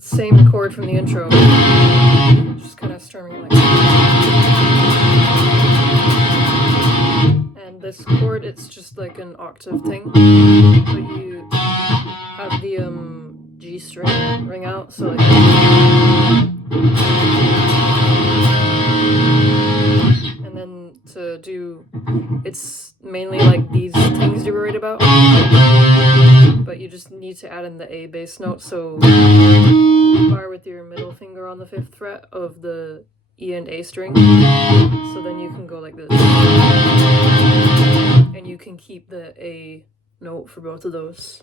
Same chord from the intro, just kind of strumming like that. And this chord, it's just like an octave thing, but you have the G string ring out, so like, and then to do, it's mainly like these things you were worried about, but you just need to add in the A bass note, so bar with your middle finger on the 5th fret of the E and A string, so then you can go like this, and you can keep the A note for both of those.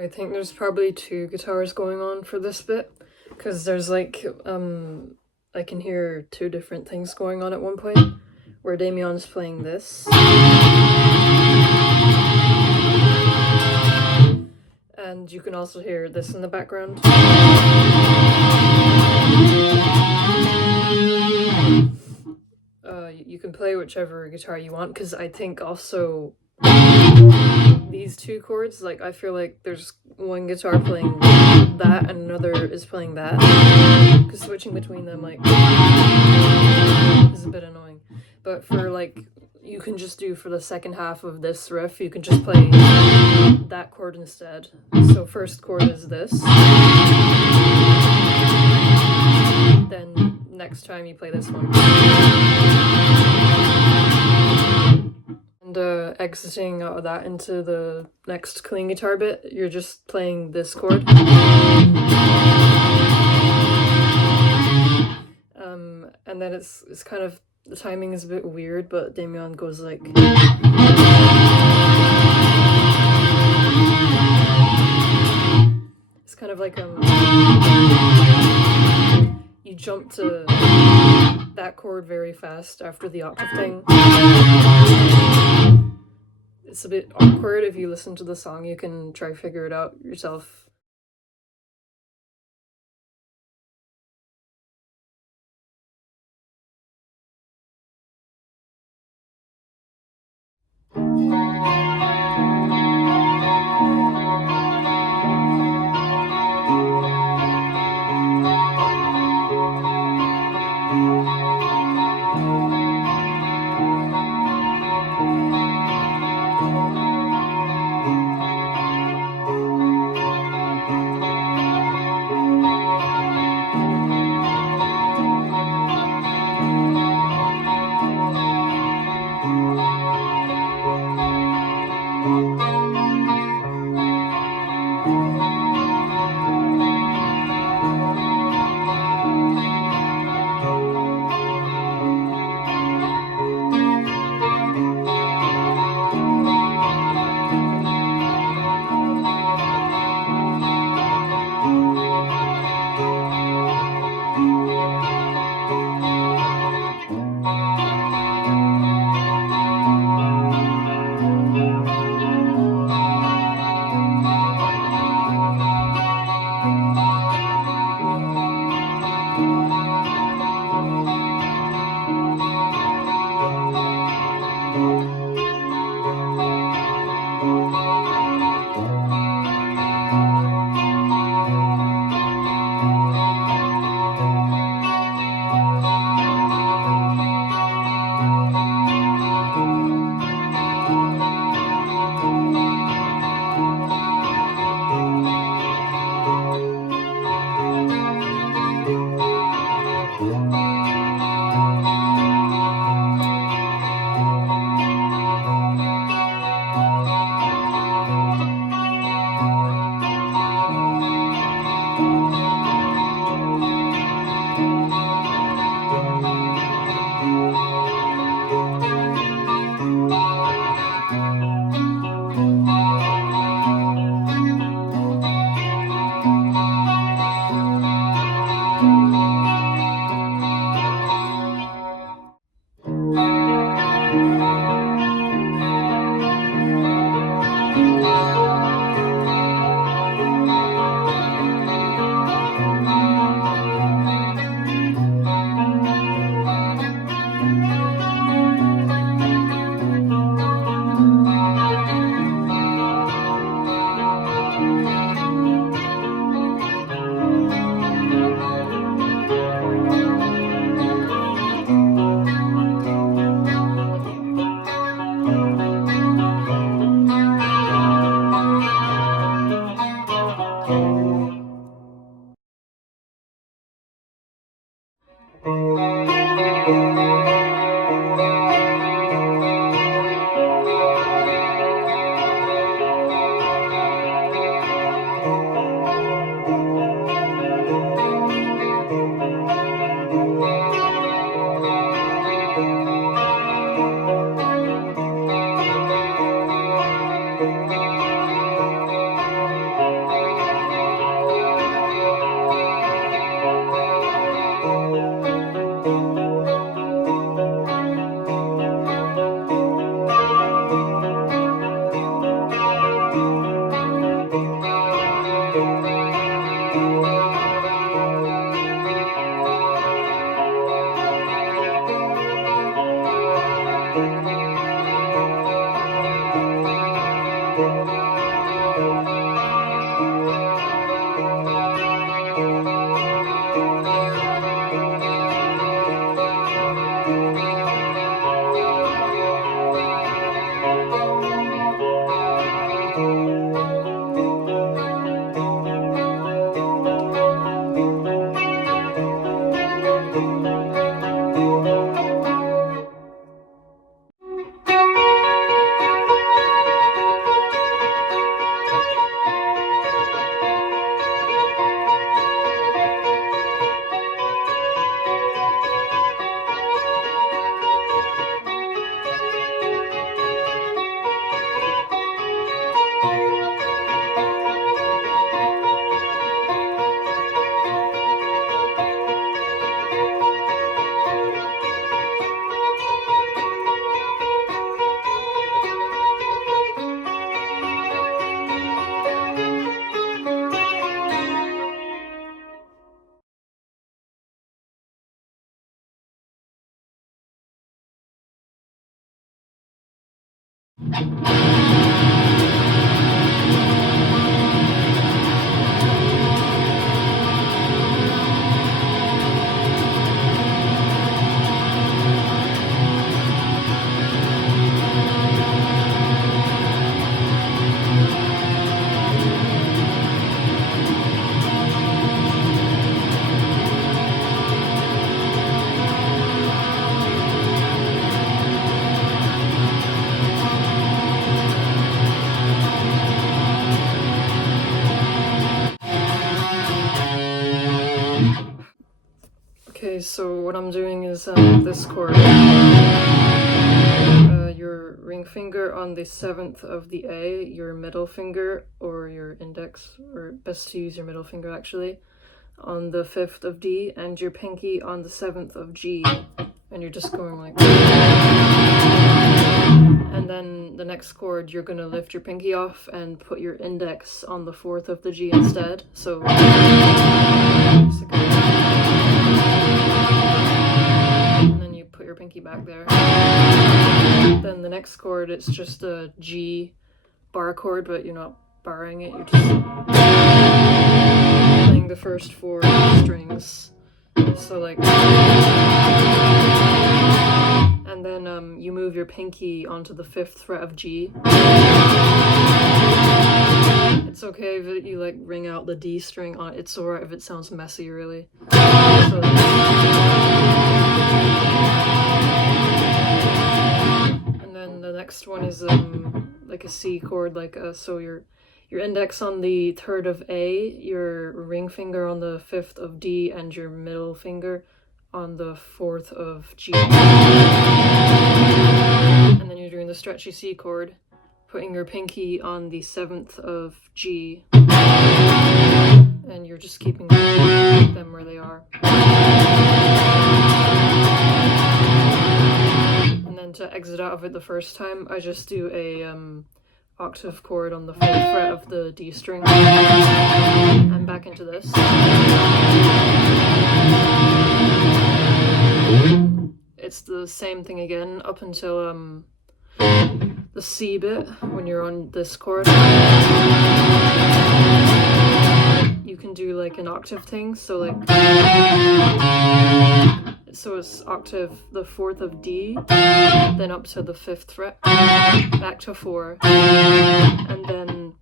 I think there's probably 2 guitars going on for this bit, because there's like, I can hear 2 different things going on at one point, where Damien's playing this, and you can also hear this in the background. play whichever guitar you want, because I think also these two chords, like, I feel like there's one guitar playing that and another is playing that, because switching between them, like, is a bit annoying. But for, like, you can just do for the second half of this riff, you can just play that chord instead. So first chord is this, then next time you play this one. And exiting out of that into the next clean guitar bit, you're just playing this chord. And then it's kind of, the timing is a bit weird, but Damien goes like... It's kind of like you jump to that chord very fast after the octave thing. It's a bit awkward. If you listen to the song, you can try to figure it out yourself. Okay, so what I'm doing is this chord. Your ring finger on the 7th of the A, your middle finger or your index, or best to use your middle finger actually, on the 5th of D, and your pinky on the 7th of G, and you're just going like and then the next chord you're gonna lift your pinky off and put your index on the 4th of the G instead, so and then you put your pinky back there. Then the next chord, it's just a G bar chord, but you're not barring it, you're just playing the first 4 strings. So like, and then you move your pinky onto the 5th fret of G. It's okay if you like ring out the D string on it. It's alright if it sounds messy, really. So, and then the next one is like a C chord, like so your index on the 3rd of A, your ring finger on the 5th of D, and your middle finger on the 4th of G. And then you're doing the stretchy C chord, putting your pinky on the 7th of G, and you're just keeping them where they are. And then to exit out of it the first time, I just do a octave chord on the 4th fret of the D string, and back into this. It's the same thing again up until the C bit when you're on this chord. You can do like an octave thing, so like, so it's octave the 4th of D, then up to the 5th fret, back to 4, and then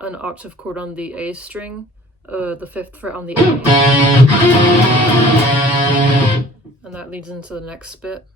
an octave chord on the A string, the 5th fret on the A, and that leads into the next bit.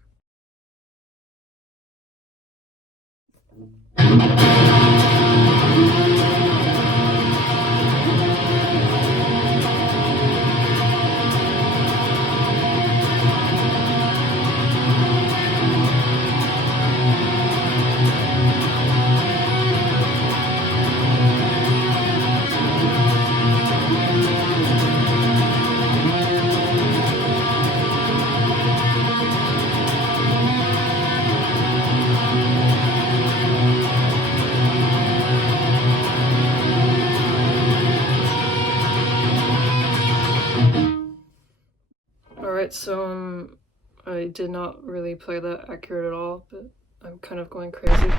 So I did not really play that accurate at all, but I'm kind of going crazy.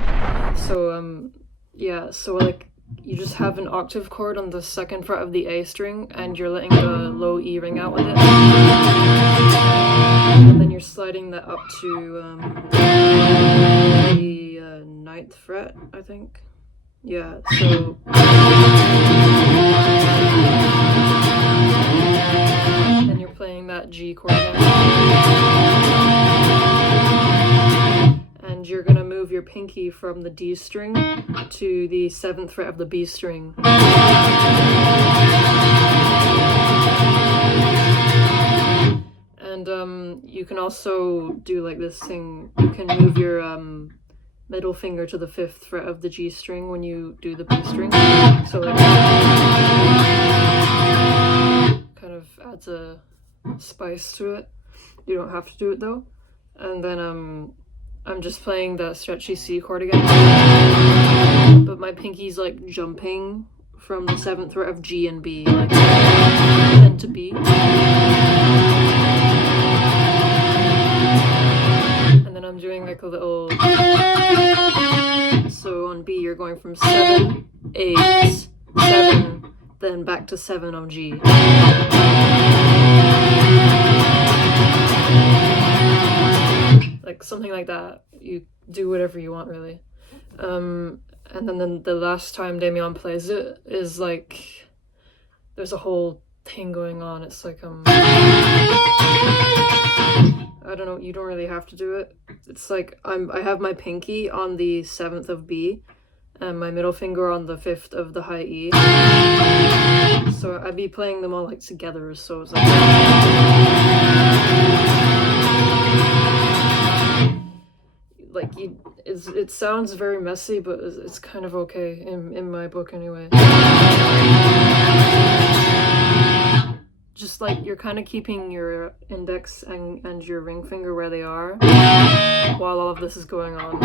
So yeah, so like you just have an octave chord on the 2nd fret of the A string, and you're letting the low E ring out with it, and then you're sliding that up to the 9th fret, I think. Yeah, so and you're playing that G chord again, and you're gonna move your pinky from the D string to the 7th fret of the B string, and you can also do like this thing, you can move your middle finger to the 5th fret of the G string when you do the B string, so it kind of adds a spice to it. You don't have to do it though. And then I'm just playing the stretchy C chord again, but my pinky's like jumping from the 7th fret of G and B, like then to B, and then I'm doing like a little B, you're going from 7, 8, 7, then back to 7 on G. Like something like that. You do whatever you want, really. And then the last time Damien plays it is like there's a whole thing going on. It's like I don't know, you don't really have to do it. It's like I have my pinky on the 7th of B and my middle finger on the 5th of the high E. So I'd be playing them all like together, so it's like it sounds very messy, but it's kind of okay in my book anyway. Just like you're kind of keeping your index and your ring finger where they are while all of this is going on.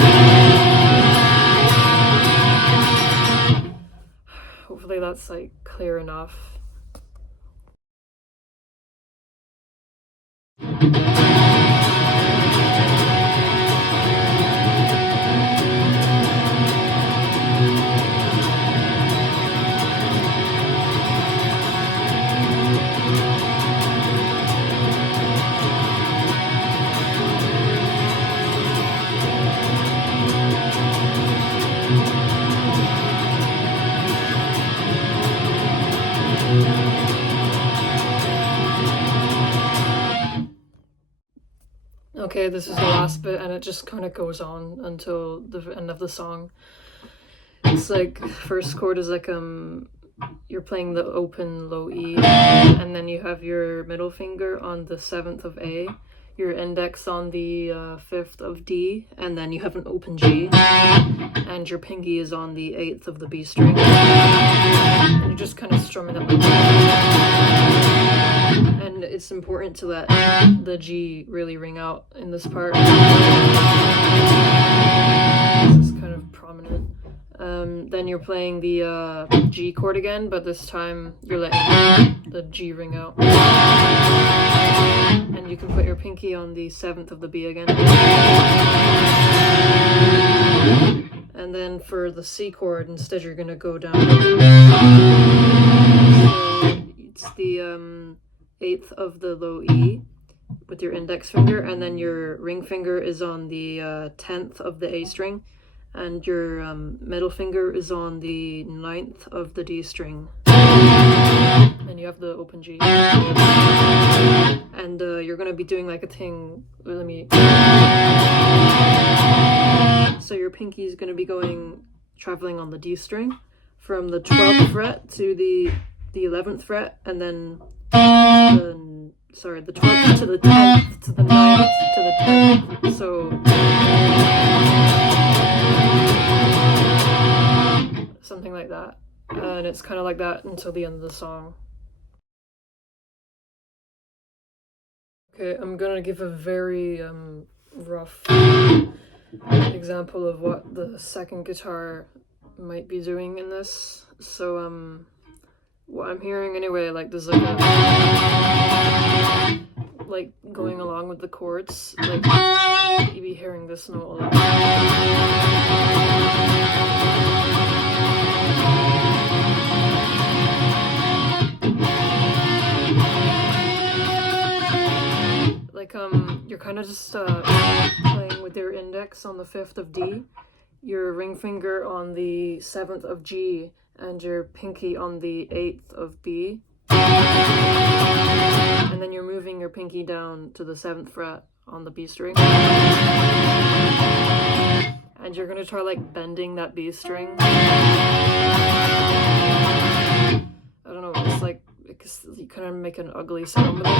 Hopefully that's like clear enough. Okay, this is the last bit, and it just kind of goes on until the end of the song. It's like, first chord is like, you're playing the open low E, and then you have your middle finger on the 7th of A, your index on the 5th of D, and then you have an open G, and your pinky is on the 8th of the B string. And you're just kind of strumming it like that. And it's important to let the G really ring out in this part. This is kind of prominent. Then you're playing the G chord again, but this time you're letting the G ring out. And you can put your pinky on the 7th of the B again. And then for the C chord, instead you're gonna go down. So it's the 8th of the low E with your index finger, and then your ring finger is on the 10th of the A string, and your middle finger is on the 9th of the D string, and you have the open G. And you're gonna be doing like a thing. So your pinky is gonna be traveling on the D string from the 12th fret to the 11th fret, and then the 12th to the 10th to the 9th to the 10th. So something like that. And it's kind of like that until the end of the song. Okay, I'm gonna give a very rough example of what the second guitar might be doing in this. So what I'm hearing anyway, like there's like like going along with the chords, like you'd be hearing this note a lot. Like you're kind of just playing with your index on the 5th of D, your ring finger on the 7th of G, and your pinky on the 8th of B. And then you're moving your pinky down to the 7th fret on the B string. And you're gonna try like bending that B string. I don't know, it's like, you kind of make an ugly sound with it.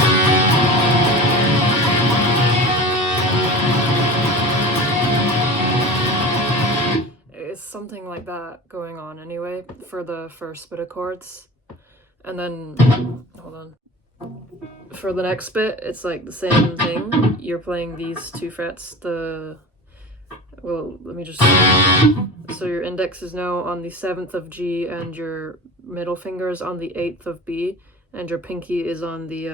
It's something like that going on anyway for the first bit of chords. And then, hold on. For the next bit, it's like the same thing. You're playing these two frets, so your index is now on the 7th of G, and your middle finger is on the 8th of B, and your pinky is on the,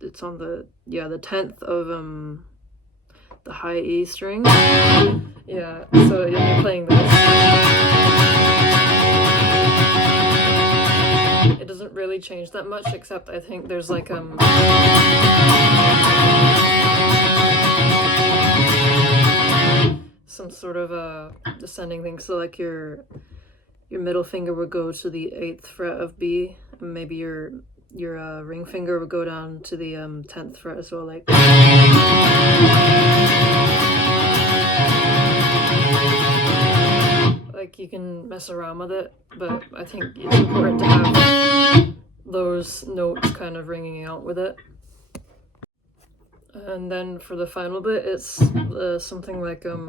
it's on the 10th of the high E string. Yeah, so you're playing this. It doesn't really change that much, except I think there's like some sort of a descending thing. So like your middle finger would go to the 8th fret of B, and maybe your ring finger would go down to the 10th fret as well, like. Like you can mess around with it, but I think it's important to have those notes kind of ringing out with it. And then for the final bit, it's something like you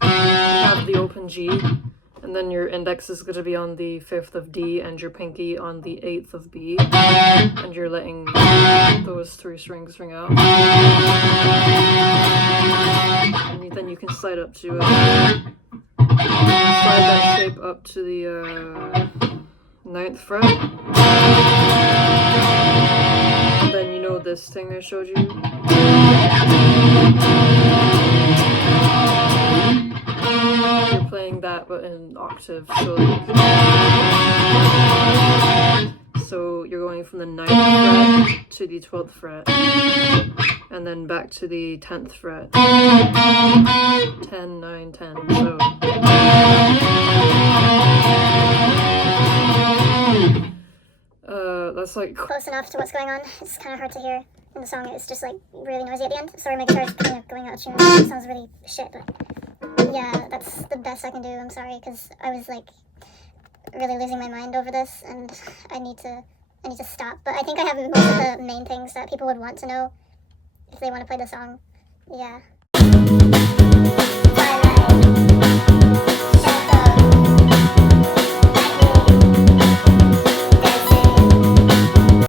have the open G, and then your index is going to be on the 5th of D, and your pinky on the 8th of B, and you're letting those 3 strings ring out. And then you can slide up to slide that shape up to the 9th fret. And then you know this thing I showed you. You're playing that but in an octave, so you're going from the 9th fret to the 12th fret, and then back to the 10th fret. 10, 9, 10. So that's like close enough to what's going on. It's kind of hard to hear in the song. It's just like really noisy at the end. Sorry, my guitar's kind of going out of tune. It sounds really shit, but yeah, that's the best I can do. I'm sorry, because I was like really losing my mind over this, and I need to stop. But I think I have most of the main things that people would want to know if they want to play the song. Yeah.